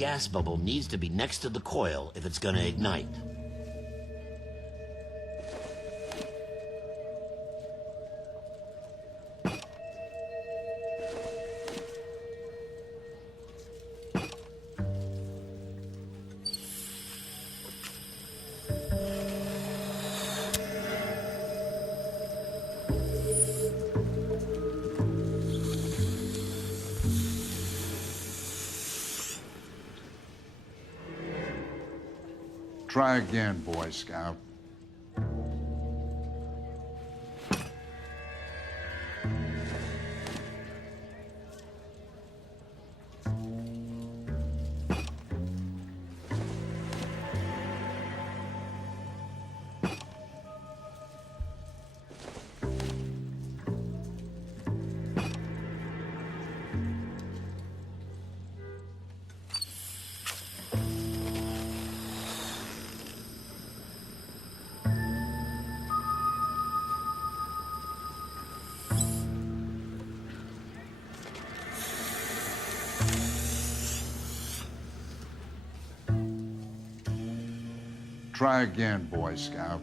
gas bubble needs to be next to the coil if it's gonna ignite. Try again, Boy Scout. Try again, Boy Scout.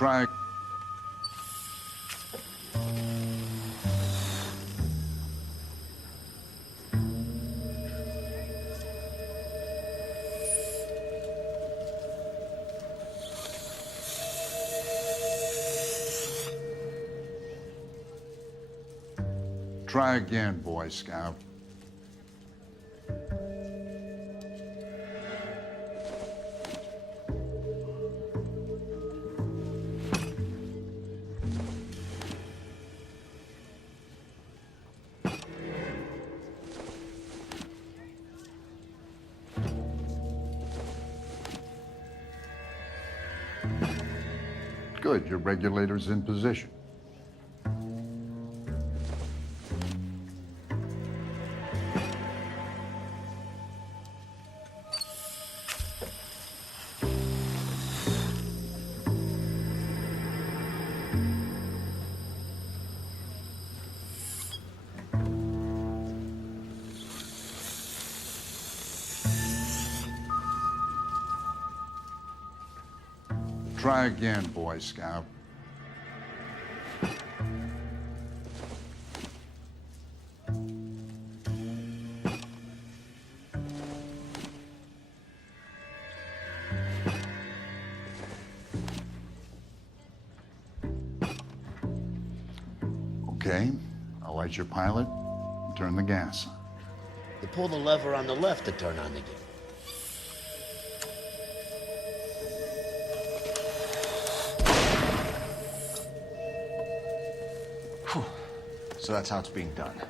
Try. Try again, Boy Scout. Good, your regulator's in position. Try again, Boy Scout. Okay, I'll light your pilot and turn the gas on. You pull the lever on the left to turn on the gear. So that's how it's being done.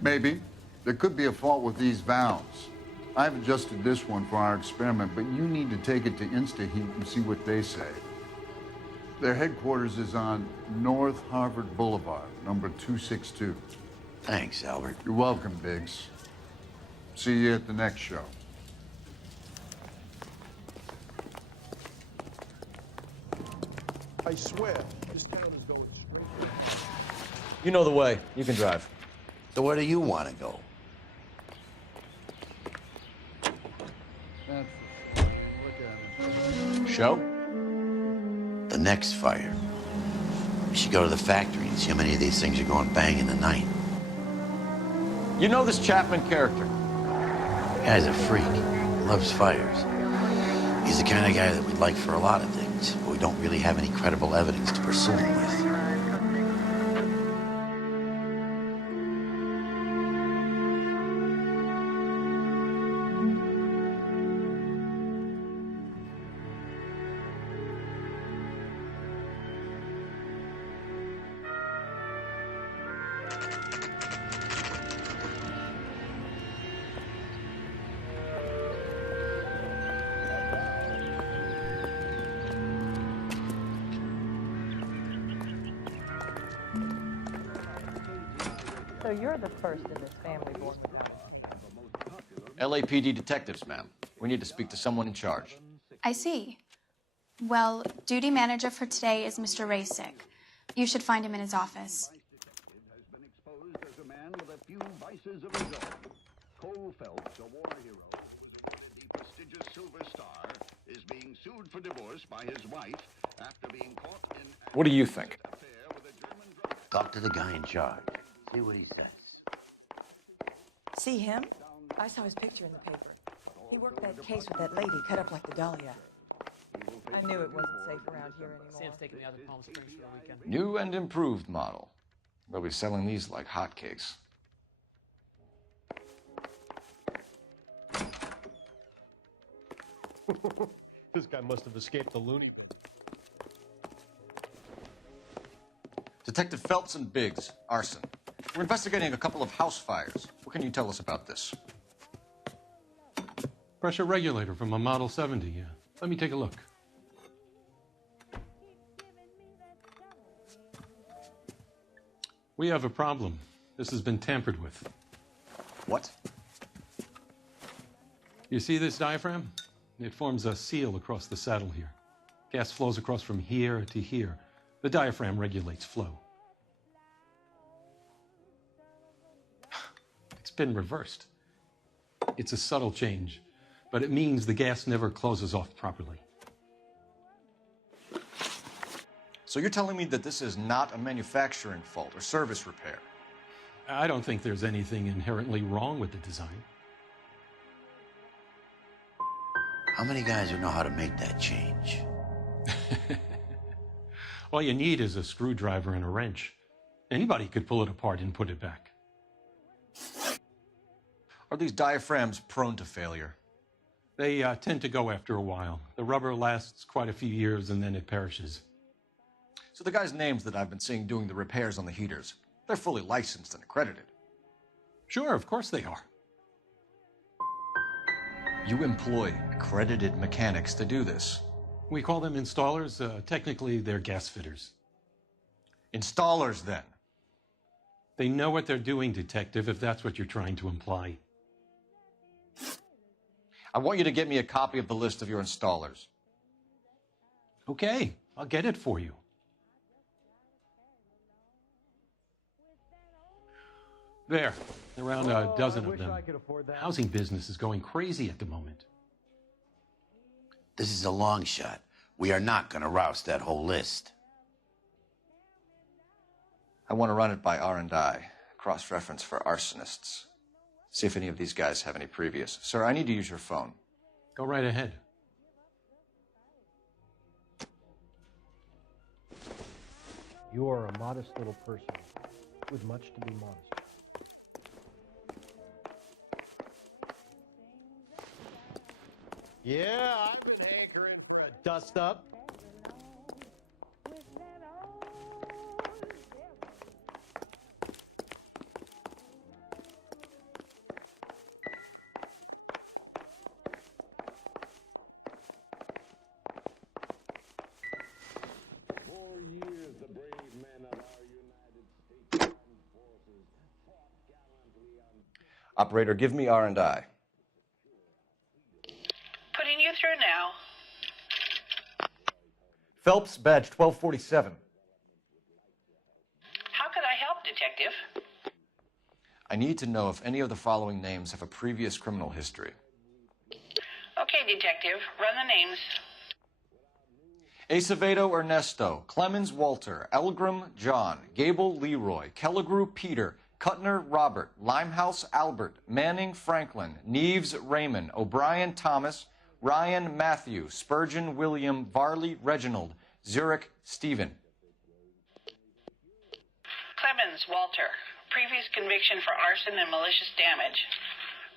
Maybe. There could be a fault with these valves. I've adjusted this one for our experiment, but you need to take it to InstaHeat and see what they say. Their headquarters is on North Harvard Boulevard, number 262. Thanks, Albert. You're welcome, Biggs. See you at the next show. I swear, this town is going straight. You know the way. You can drive. So where do you want to go? Show? The next fire. We should go to the factory and see how many of these things are going bang in the night. You know this Chapman character? The guy's a freak. Loves fires. He's the kind of guy that we'd like for a lot of things, but we don't really have any credible evidence to pursue him with. So you're the first in this family born without. LAPD detectives, ma'am. We need to speak to someone in charge. I see. Well, duty manager for today is Mr. Rasick. You should find him in his office. Has been exposed as a man with a few vices of his own. Cole Phelps, a war hero who was awarded the prestigious Silver Star, is being sued for divorce by his wife after being caught in an What do you think? affair with a German drug. Talk to the guy in charge. See what he says. See him? I saw his picture in the paper. He worked that case with that lady cut up like the Dahlia. I knew it wasn't safe around here anymore. Sam's taking me out to Palm Springs for the weekend. New and improved model. They'll be selling these like hotcakes. This guy must have escaped the loony bin. Detective Phelps and Biggs, arson. We're investigating a couple of house fires. What can you tell us about this? Pressure regulator from a Model 70, yeah. Let me take a look. We have a problem. This has been tampered with. What? You see this diaphragm? It forms a seal across the saddle here. Gas flows across from here to here. The diaphragm regulates flow. It's been reversed. It's a subtle change, but it means the gas never closes off properly. So you're telling me that this is not a manufacturing fault or service repair? I don't think there's anything inherently wrong with the design. How many guys would know how to make that change? All you need is a screwdriver and a wrench. Anybody could pull it apart and put it back. Are these diaphragms prone to failure? They tend to go after a while. The rubber lasts quite a few years and then it perishes. So the guys' names that I've been seeing doing the repairs on the heaters, they're fully licensed and accredited. Sure, of course they are. You employ accredited mechanics to do this. We call them installers. Technically, they're gas fitters. Installers, then. They know what they're doing, Detective, if that's what you're trying to imply. I want you to get me a copy of the list of your installers. Okay, I'll get it for you. There, around a dozen of them. I could afford that. Housing business is going crazy at the moment. This is a long shot. We are not going to roust that whole list. I want to run it by R&I, cross-reference for arsonists. See if any of these guys have any previous. Sir, I need to use your phone. Go right ahead. You are a modest little person with much to be modest. Yeah, I've been hankering for a dust-up. Operator, give me R&I. Putting you through now. Phelps, badge 1247. How could I help, Detective? I need to know if any of the following names have a previous criminal history. Okay, Detective, run the names. Acevedo Ernesto, Clemens Walter, Elgram John, Gable Leroy, Kelligrew Peter, Cutner Robert, Limehouse Albert, Manning Franklin, Neves Raymond, O'Brien Thomas, Ryan Matthew, Spurgeon William, Varley Reginald, Zurich Stephen. Clemens Walter, previous conviction for arson and malicious damage.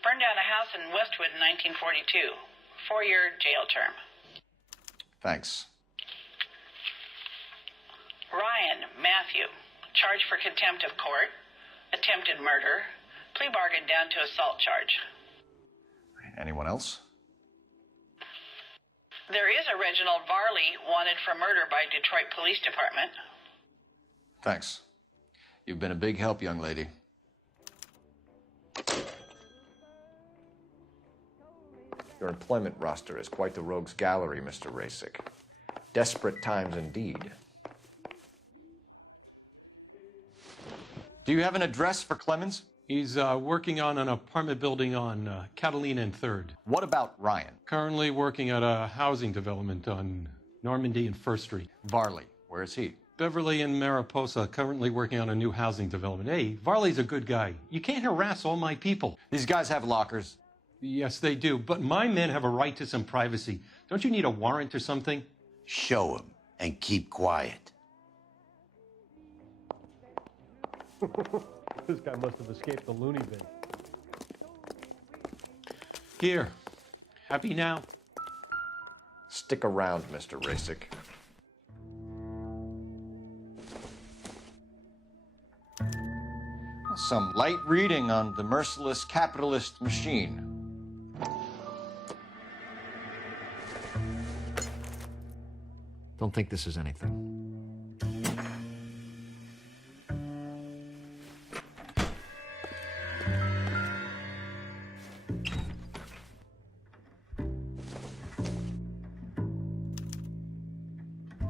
Burned down a house in Westwood in 1942. 4-year jail term. Thanks. Ryan Matthew, charged for contempt of court, attempted murder, plea bargain down to assault charge. Anyone else? There is a Reginald Varley wanted for murder by Detroit Police Department. Thanks. You've been a big help, young lady. Your employment roster is quite the rogues gallery, Mr. Rasick. Desperate times indeed. Do you have an address for Clemens? He's working on an apartment building on Catalina and 3rd. What about Ryan? Currently working at a housing development on Normandy and 1st Street. Varley, where is he? Beverly and Mariposa, currently working on a new housing development. Hey, Varley's a good guy. You can't harass all my people. These guys have lockers. Yes, they do, but my men have a right to some privacy. Don't you need a warrant or something? Show him and keep quiet. This guy must have escaped the loony bin. Here. Happy now? Stick around, Mr. Rasick. Some light reading on the merciless capitalist machine. Don't think this is anything.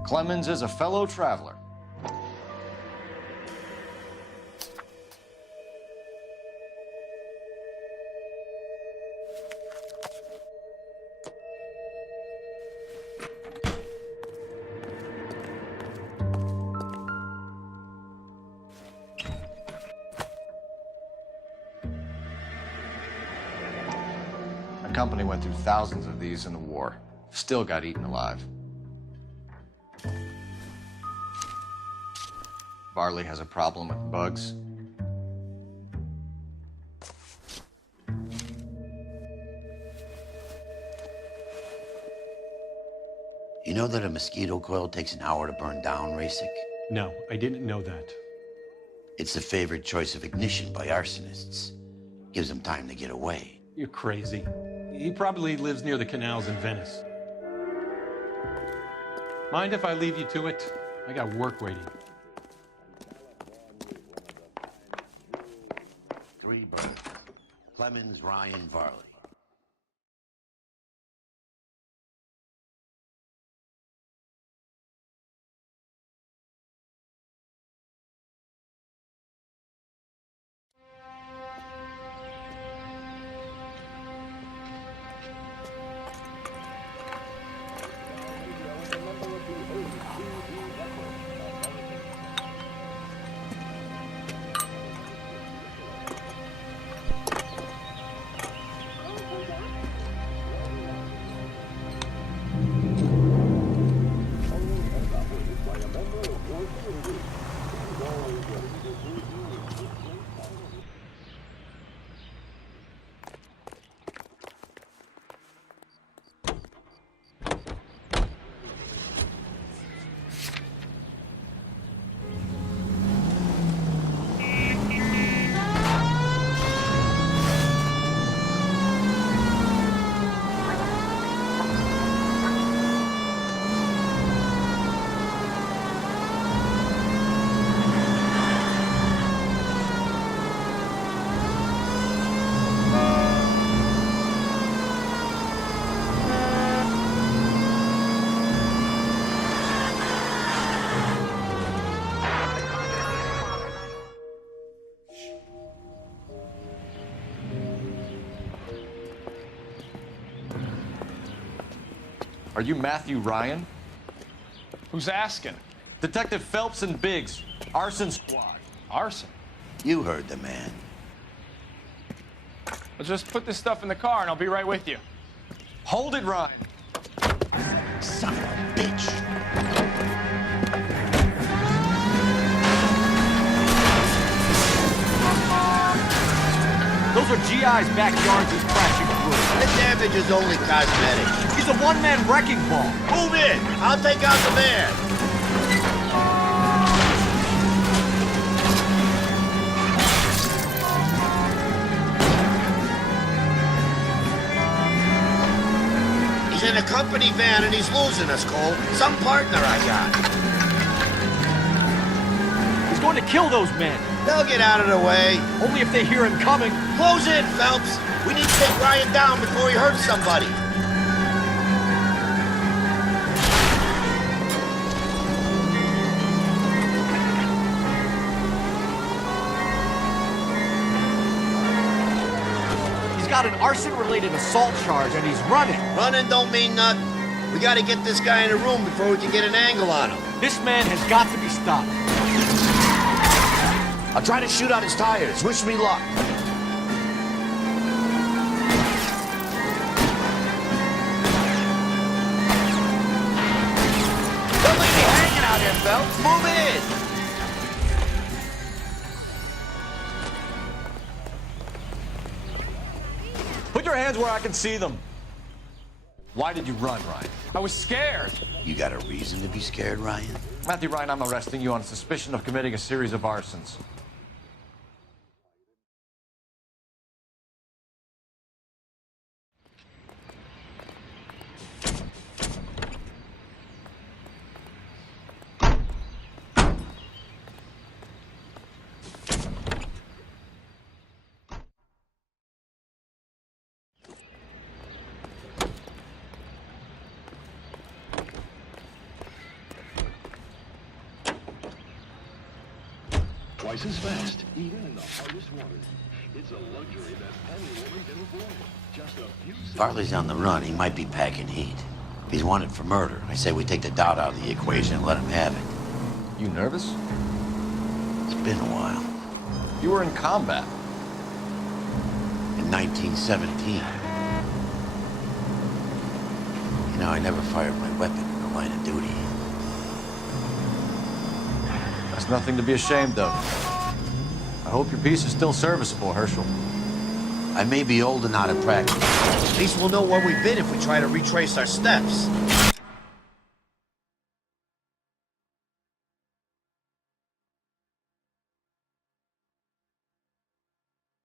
Clemens is a fellow traveler. The company went through thousands of these in the war. Still got eaten alive. Varley has a problem with bugs. You know that a mosquito coil takes an hour to burn down, Rasick? No, I didn't know that. It's the favored choice of ignition by arsonists. Gives them time to get away. You're crazy. He probably lives near the canals in Venice. Mind if I leave you to it? I got work waiting. 3 birds. Clemens, Ryan, Varley. Are you Matthew Ryan? Who's asking? Detective Phelps and Biggs, arson squad. Arson? You heard the man. Well, just put this stuff in the car and I'll be right with you. Hold it, Ryan. Son of a bitch. Those are GI's backyards he's crashing through. The damage is only cosmetic. He's a one-man wrecking ball. Move in. I'll take out the man. He's in a company van and he's losing us, Cole. Some partner I got. He's going to kill those men. They'll get out of the way. Only if they hear him coming. Close in, Phelps. We need to take Ryan down before he hurts somebody. He's got an arson-related assault charge, and he's running. Running don't mean nothing. We gotta get this guy in a room before we can get an angle on him. This man has got to be stopped. I'll try to shoot out his tires. Wish me luck. Don't leave me hanging out here, Phelps. Move in. Put your hands where I can see them. Why did you run, Ryan? I was scared. You got a reason to be scared, Ryan? Matthew Ryan, I'm arresting you on suspicion of committing a series of arsons. Twice as fast, even in the hardest waters. It's a luxury that any woman can afford. Just a few seconds. Farley's on the run. He might be packing heat. If he's wanted for murder, I say we take the doubt out of the equation and let him have it. You nervous? It's been a while. You were in combat. In 1917. You know, I never fired my weapon in the line of duty. That's nothing to be ashamed of. I hope your piece is still serviceable, Herschel. I may be old and out of practice. At least we'll know where we've been if we try to retrace our steps.